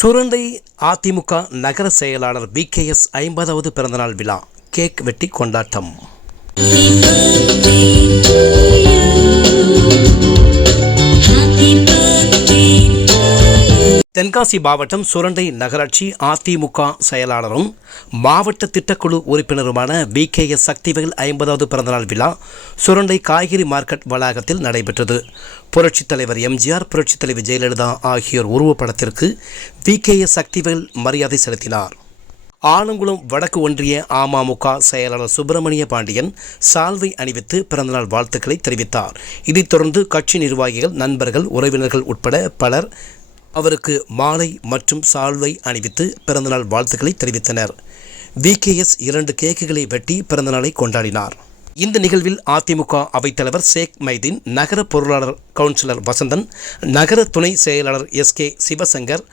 சுரண்டை அதிமுக நகர செயலாளர் V K S ஐம்பதாவது பிறந்தநாள் விழா கேக் வெட்டி கொண்டாட்டம். தென்காசி மாவட்டம் சுரண்டை நகராட்சி அதிமுக செயலாளரும் மாவட்ட திட்டக்குழு உறுப்பினருமான வி. கே. எஸ். சக்திவேல் ஐம்பதாவது பிறந்தநாள் விழா சுரண்டை காய்கறி மார்க்கெட் வளாகத்தில் நடைபெற்றது. புரட்சித் தலைவர் எம்ஜிஆர் புரட்சித் தலைவர் ஜெயலலிதா ஆகியோர் உருவப்படத்திற்கு வி. கே. எஸ். சக்திவேல் மரியாதை செலுத்தினார். ஆலங்குளம் வடக்கு ஒன்றிய அமமுக செயலாளர் சுப்பிரமணிய பாண்டியன் சால்வை அணிவித்து பிறந்தநாள் வாழ்த்துக்களை தெரிவித்தார். இதைத் தொடர்ந்து கட்சி நிர்வாகிகள் நண்பர்கள் உறவினர்கள் உட்பட பலர் அவருக்கு மாலை மற்றும் சால்வை அணிவித்து பிறந்தநாள் வாழ்த்துக்களை தெரிவித்தனர். விகேஎஸ் இரண்டு கேக்குகளை வெட்டி பிறந்தநாளை கொண்டாடினார். இந்த நிகழ்வில் அதிமுக அவைத்தலைவர் ஷேக் மைதீன் நகர பொருளாளர் கவுன்சிலர் வசந்தன் நகர துணை செயலாளர் எஸ் கே சிவசங்கர்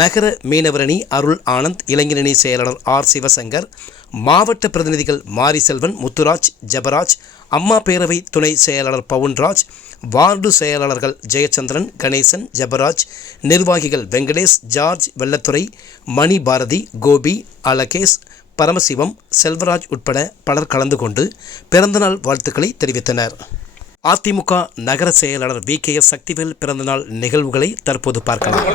நகர மீனவரணி அருள் ஆனந்த் இளைஞரணி செயலாளர் ஆர் சிவசங்கர் மாவட்ட பிரதிநிதிகள் மாரிசெல்வன் முத்துராஜ் ஜபராஜ் அம்மா பேரவை துணை செயலாளர் பவுன்ராஜ் வார்டு செயலாளர்கள் ஜெயச்சந்திரன் கணேசன் ஜபராஜ் நிர்வாகிகள் வெங்கடேஷ் ஜார்ஜ் வெள்ளத்துறை மணி பாரதி கோபி அலகேஷ் பரமசிவம் செல்வராஜ் உட்பட பலர் கலந்து கொண்டு பிறந்தநாள் வாழ்த்துக்களை தெரிவித்தனர். அதிமுக நகர செயலாளர் வி. கே. எஸ். சக்திவேல் பிறந்தநாள் நிகழ்வுகளை தற்போது பார்க்கலாம்.